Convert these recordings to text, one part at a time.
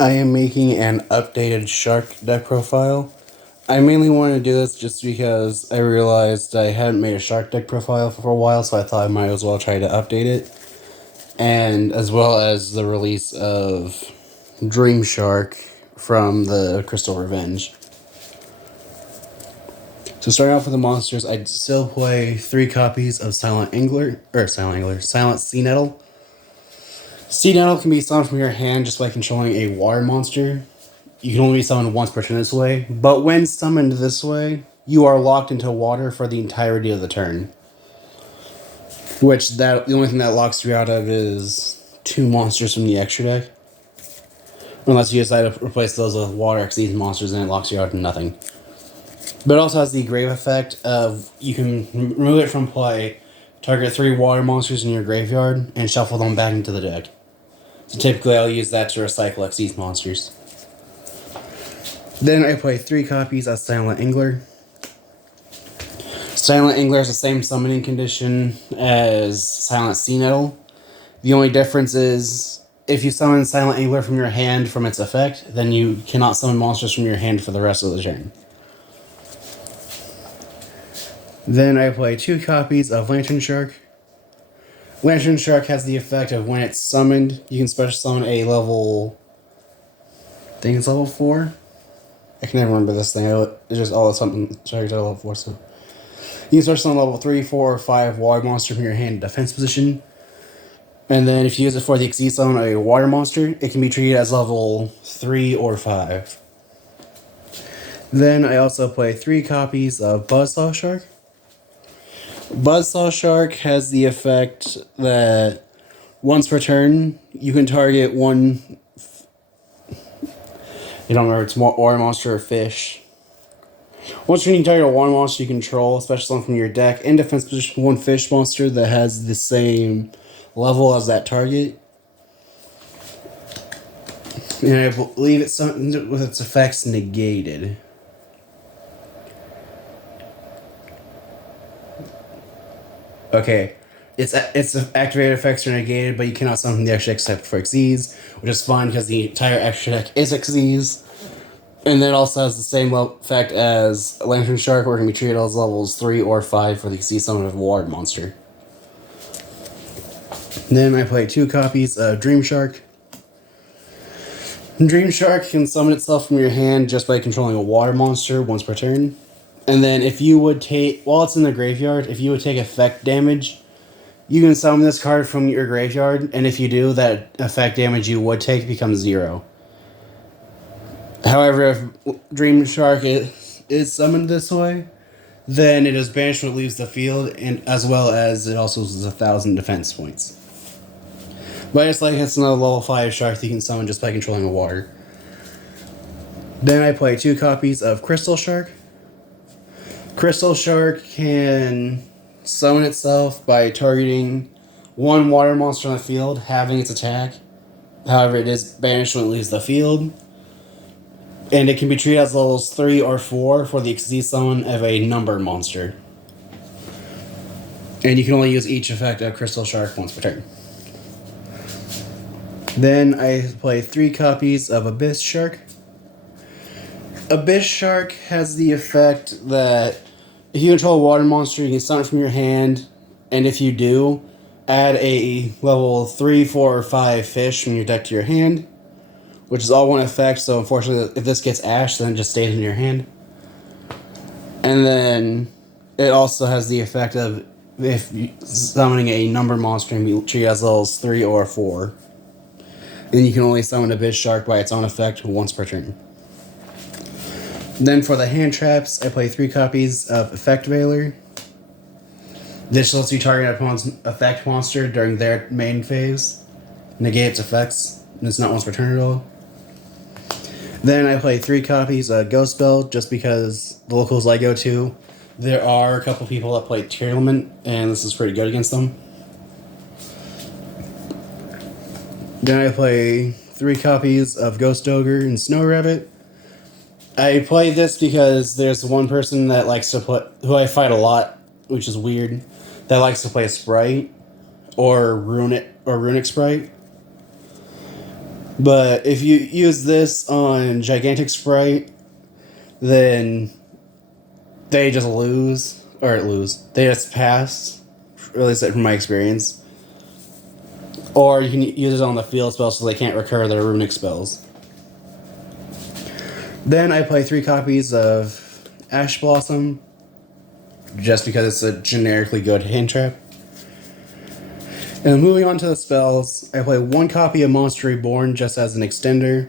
I am making an updated shark deck profile. I mainly wanted to do this just because I realized I hadn't made a shark deck profile for a while, so I thought I might as well try to update it. And as well as the release of Dream Shark from the Crystal Revenge. So starting off with the monsters, I'd still play 3 copies of Silent Sea Nettle. Sea Nettle can be summoned from your hand just by controlling a water monster. You can only be summoned once per turn this way, but when summoned this way, you are locked into water for the entirety of the turn. The only thing that locks you out of is 2 monsters from the extra deck. Unless you decide to replace those with water Xyz monsters, and it locks you out to nothing. But it also has the grave effect of you can remove it from play, target 3 water monsters in your graveyard, and shuffle them back into the deck. So typically I'll use that to recycle Xyz monsters. Then I play 3 copies of Silent Angler. Silent Angler has the same summoning condition as Silent Sea Nettle. The only difference is if you summon Silent Angler from your hand from its effect, then you cannot summon monsters from your hand for the rest of the turn. Then I play 2 copies of Lantern Shark. Lantern Shark has the effect of when it's summoned, you can special summon a level... I think it's level 4? I can never remember this thing. It's just all something targets level 4. So you can start summon level 3, 4, or 5 water monster from your hand in defense position. And then if you use it for the Xyz summon a water monster, it can be treated as level 3 or 5. Then I also play 3 copies of Buzzsaw Shark. Buzzsaw Shark has the effect that once per turn, you can target one... You don't remember, it's water monster or fish. Once you can target a water monster you control, special summon from your deck, in defense position, 1 fish monster that has the same level as that target. And I believe it's something with its effects negated. Okay. Its activated effects are negated, but you cannot summon the extra deck except for Xyz, which is fine because the entire extra deck is Xyz. And then it also has the same effect as Lantern Shark, where it can be treated as levels 3 or 5 for the Xyz summon of a water monster. Then I play 2 copies of Dream Shark. Dream Shark can summon itself from your hand just by controlling a water monster once per turn. And then if you would take, while it's in the graveyard, if you would take effect damage, you can summon this card from your graveyard, and if you do, that effect damage you would take becomes 0. However, if Dream Shark is summoned this way, then it is banished when it leaves the field, and as well as it also loses 1,000 defense points. But it's like it's another level 5 shark that you can summon just by controlling the water. Then I play 2 copies of Crystal Shark. Crystal Shark can summon itself by targeting 1 water monster on the field, having its attack. However, it is banished when it leaves the field. And it can be treated as levels 3 or 4 for the Xyz summon of a number monster. And you can only use each effect of Crystal Shark once per turn. Then I play 3 copies of Abyss Shark. Abyss Shark has the effect that if you control a water monster, you can summon it from your hand, and if you do, add a level 3, 4, or 5 fish from your deck to your hand, which is all one effect, so unfortunately if this gets ashed, then it just stays in your hand. And then it also has the effect of if summoning a number monster and be treated as levels 3 or 4. And you can only summon Abyss Shark by its own effect once per turn. Then for the hand traps, I play 3 copies of Effect Veiler. This lets you target an opponent's effect monster during their main phase, negate its effects, and it's not once per turn at all. Then I play 3 copies of Ghost Spell, just because the locals I go to, there are a couple people that play Tearlament, and this is pretty good against them. Then I play 3 copies of Ghost Ogre and Snow Rabbit. I play this because there's one person that likes to play, who I fight a lot, which is weird, that likes to play Sprite or Runic Sprite. But if you use this on Gigantic Sprite, then they just lose. Or lose. They just pass. At least from my experience. Or you can use it on the field spell so they can't recur their runic spells. Then I play 3 copies of Ash Blossom, just because it's a generically good hand trap. And moving on to the spells, I play 1 copy of Monster Reborn just as an extender,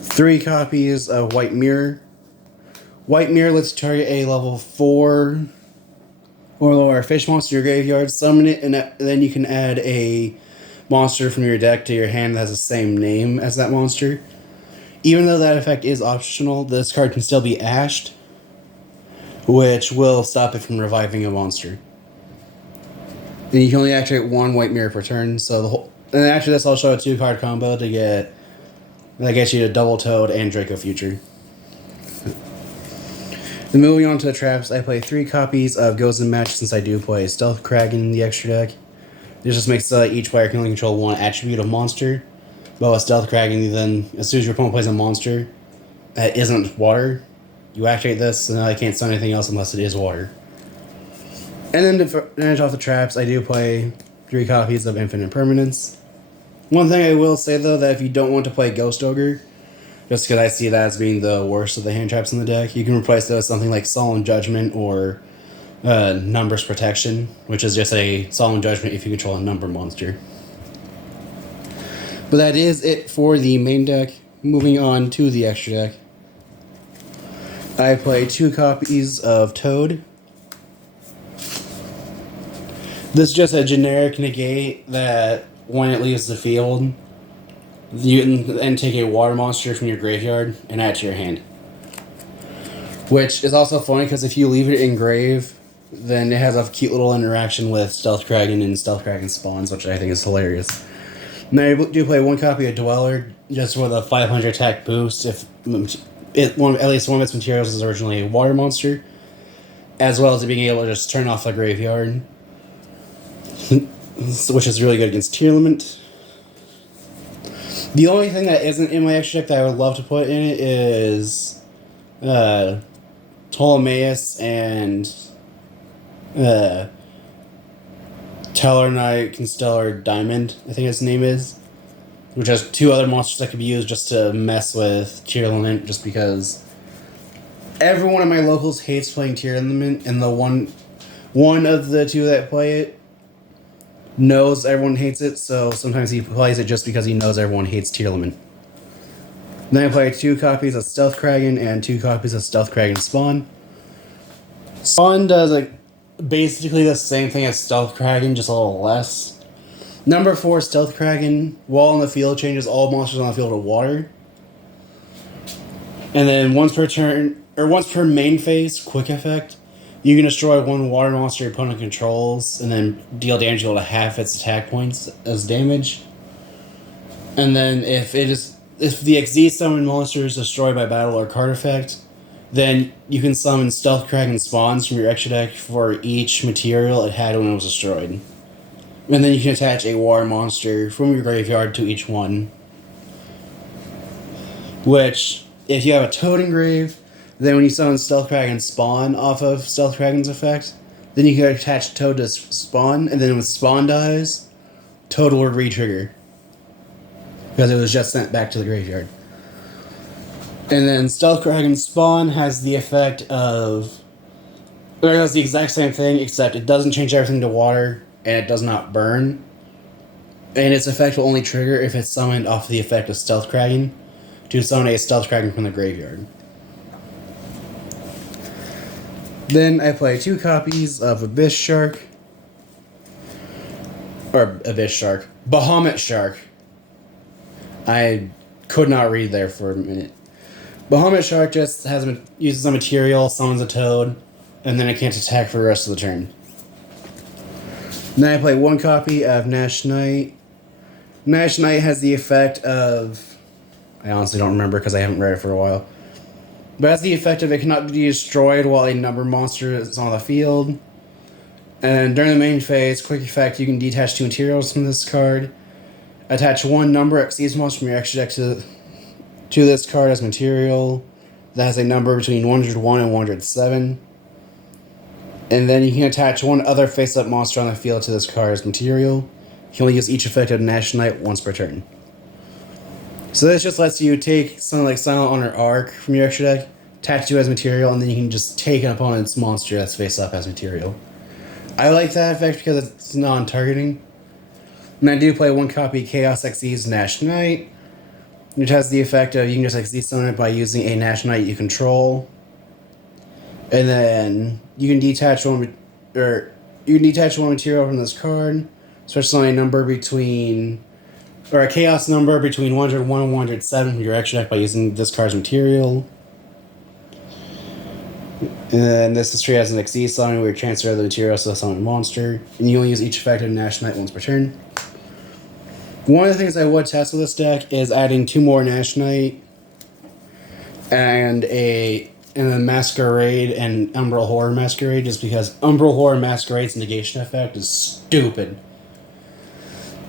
3 copies of White Mirror. White Mirror lets you target a level 4 or lower fish monster in your graveyard, summon it, and then you can add a monster from your deck to your hand that has the same name as that monster. Even though that effect is optional, this card can still be ashed, which will stop it from reviving a monster. And you can only activate 1 White Mirror per turn, so the whole. And after this, I'll show a 2-card combo to get that gets you to Double Toad and Draco Future. And moving on to the traps, I play 3 copies of Goes in Match since I do play Stealth Kraken in the extra deck. This just makes each player can only control 1 attribute of monster. But with Stealth Kraken, then as soon as your opponent plays a monster that isn't water, you activate this, and I can't summon anything else unless it is water. And then to finish off the traps, I do play 3 copies of Infinite Permanence. One thing I will say though, that if you don't want to play Ghost Ogre, just because I see that as being the worst of the hand traps in the deck, you can replace those with something like Solemn Judgment or Numbers Protection, which is just a Solemn Judgment if you control a number monster. But that is it for the main deck. Moving on to the extra deck. I play 2 copies of Toad. This is just a generic negate that when it leaves the field, you can then take a water monster from your graveyard and add it to your hand. Which is also funny because if you leave it in grave, then it has a cute little interaction with Stealth Kraken and Stealth Kraken spawns, which I think is hilarious. Now I do play 1 copy of Dweller just with a 500 attack boost if at least one of its materials is originally a water monster, as well as being able to just turn off the graveyard, which is really good against Tear Element. The only thing that isn't in my extra deck that I would love to put in it is Ptolemaeus and Tellarknight Constellar Diamond, I think his name is, which has 2 other monsters that could be used just to mess with Tear Element, just because everyone in my locals hates playing Tear Element, and the one of the 2 that play it knows everyone hates it, so sometimes he plays it just because he knows everyone hates Tear Element. Then I play 2 copies of Stealth Kraken and 2 copies of Stealth Kraken Spawn. Spawn does basically the same thing as Stealth Kraken, just a little less. Number 4, Stealth Kraken, while on the field, changes all monsters on the field to water. And then once per turn, or once per main phase, quick effect, you can destroy 1 water monster your opponent controls, and then deal damage equal to half its attack points as damage. And then if the Xyz summon monster is destroyed by battle or card effect, then you can summon Stealth Kraken spawns from your extra deck for each material it had when it was destroyed. And then you can attach a water monster from your graveyard to each one. Which, if you have a Toad engrave, then when you summon Stealth Kraken spawn off of Stealth Kraken's effect, then you can attach Toad to spawn, and then when spawn dies, Toad will re-trigger, because it was just sent back to the graveyard. And then Stealth Kraken spawn has the effect of... It does the exact same thing, except it doesn't change everything to water, and it does not burn. And its effect will only trigger if it's summoned off the effect of Stealth Kraken, to summon a Stealth Kraken from the graveyard. Then I play 2 copies of Abyss Shark. Or Abyss Shark. Bahamut Shark. I could not read there for a minute. Bahamut Shark just uses a material, summons a Toad, and then it can't attack for the rest of the turn. Then I play 1 copy of Nash Knight. Nash Knight has the effect of... I honestly don't remember because I haven't read it for a while. But has the effect of it cannot be destroyed while a number monster is on the field. And during the main phase, quick effect, you can detach 2 materials from this card. Attach one number exceeds monster from your extra deck to this card as material that has a number between 101 and 107. And then you can attach one other face-up monster on the field to this card as material. You can only use each effect of Nash Knight once per turn. So this just lets you take something like Silent Honor Arc from your extra deck, attach it to as material, and then you can just take an opponent's monster that's face-up as material. I like that effect because it's non-targeting. And I do play one copy Chaos Xyz Nash Knight, which has the effect of you can just Xyz summon it by using a Nash Knight you control. And then you can detach one material from this card, especially a number between, or a chaos number between 101 and 107 from your extra deck by using this card's material. And then this is treated as an Xyz summon where you transfer the material to the summon monster, and you only use each effect of Nash Knight once per turn. One of the things I would test with this deck is adding 2 more Nash Knight and a Masquerade and Umbral Horror Masquerade, just because Umbral Horror Masquerade's negation effect is stupid.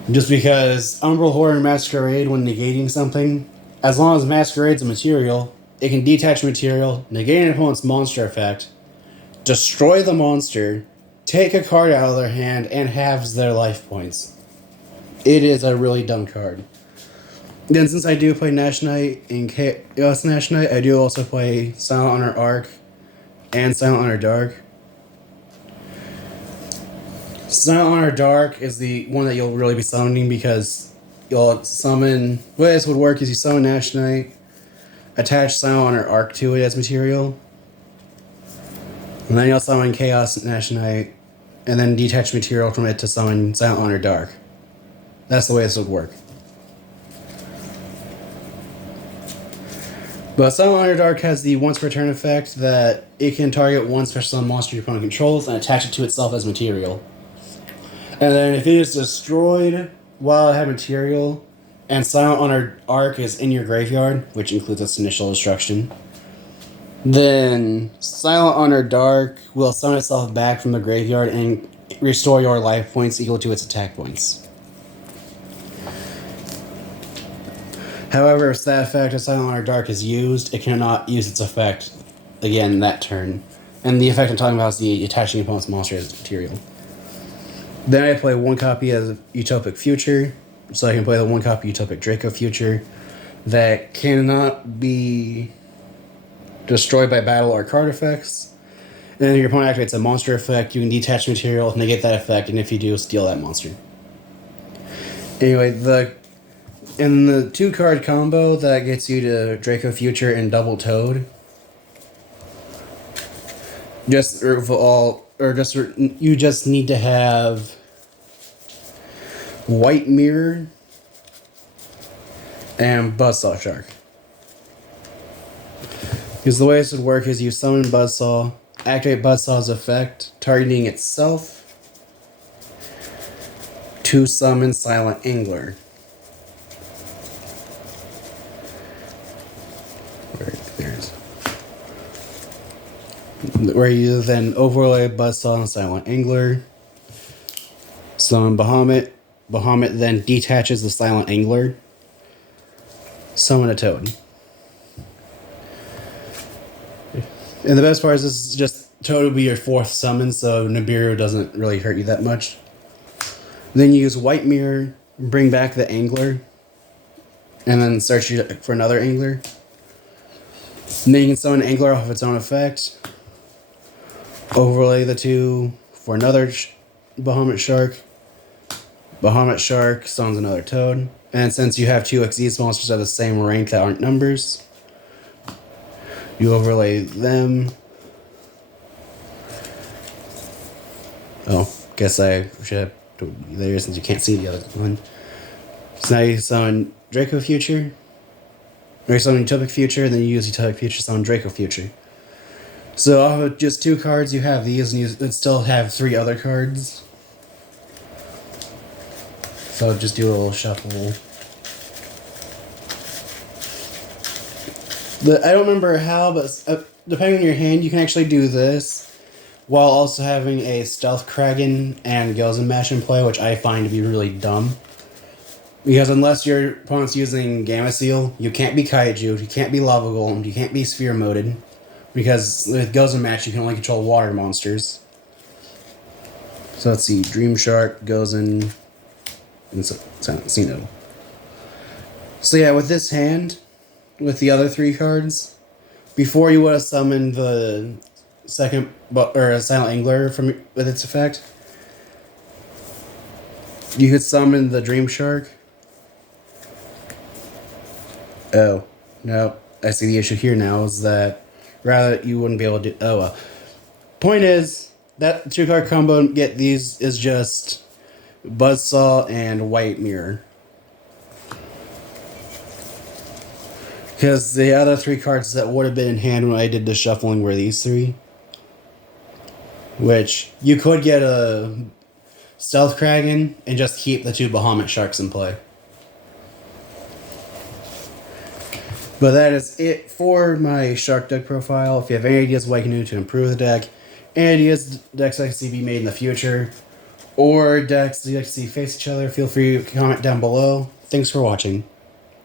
Just because Umbral Horror Masquerade, when negating something, as long as Masquerade's a material, it can detach material, negate an opponent's monster effect, destroy the monster, take a card out of their hand, and halves their life points. It is a really dumb card. Then since I do play Nash Knight and Chaos Nash Knight, I do also play Silent Honor Arc and Silent Honor Dark. Silent Honor Dark is the one that you'll really be summoning because you'll summon... The way this would work is you summon Nash Knight, attach Silent Honor Arc to it as material, and then you'll summon Chaos Nash Knight, and then detach material from it to summon Silent Honor Dark. That's the way this would work. But Silent Honor Dark has the once per turn effect that it can target one special summon monster your opponent controls and attach it to itself as material. And then if it is destroyed while it had material, and Silent Honor Arc is in your graveyard, which includes its initial destruction, then Silent Honor Dark will summon itself back from the graveyard and restore your life points equal to its attack points. However, if that effect of Silent Honor Dark is used, it cannot use its effect again that turn. And the effect I'm talking about is the attaching opponent's monster as material. Then I play one copy of Utopic Future, so I can play the one copy Utopic Draco Future that cannot be destroyed by battle or card effects. And then if your opponent activates a monster effect, you can detach material, negate that effect, and if you do, steal that monster. Anyway, in the 2-card combo that gets you to Draco Future and Double Toad, you just need to have White Mirror and Buzzsaw Shark. Because the way this would work is you summon Buzzsaw, activate Buzzsaw's effect, targeting itself to summon Silent Angler. Where you then overlay Buzzsaw and Silent Angler, summon Bahamut. Bahamut then detaches the Silent Angler, summon a Toad. And the best part is this is just Toad will be your 4th summon, so Nibiru doesn't really hurt you that much. Then you use White Mirror, bring back the Angler, and then search for another Angler. And then you can summon Angler off of its own effect. Overlay the 2 for another Bahamut Shark. Bahamut Shark summons another Toad. And since you have 2 Xyz monsters of the same rank that aren't numbers, you overlay them. Oh, guess I should have told you there since you can't see the other one. So now you summon Draco Future. Or you summon Utopic Future, and then you use Utopic Future to summon Draco Future. So off of just 2 cards, you have these, and you still have 3 other cards. So just do a little shuffle. I don't remember how, but depending on your hand, you can actually do this while also having a Stealth Kraken and Gozen Mash in play, which I find to be really dumb. Because unless your opponent's using Gamma Seal, you can't be Kaiju, you can't be Lava Golem, you can't be Sphere Moded. Because with Gozen Match, you can only control water monsters. So let's see, Dream Shark, Gozen, and Silent Xeno. So yeah, with this hand, with the other 3 cards, before you would have summoned the second or Silent Angler from with its effect, you could summon the Dream Shark. Oh, no. I see the issue here now is that rather you wouldn't be able to do. Oh, well. Point is, that 2-card combo to get these is just Buzzsaw and White Mirror. Because the other 3 cards that would have been in hand when I did the shuffling were these 3. Which, you could get a Stealth Kraken and just keep the 2 Bahamut Sharks in play. But that is it for my Shark deck profile. If you have any ideas what you can do to improve the deck, any ideas decks I can see be made in the future, or decks you like to see face each other, feel free to comment down below. Thanks for watching.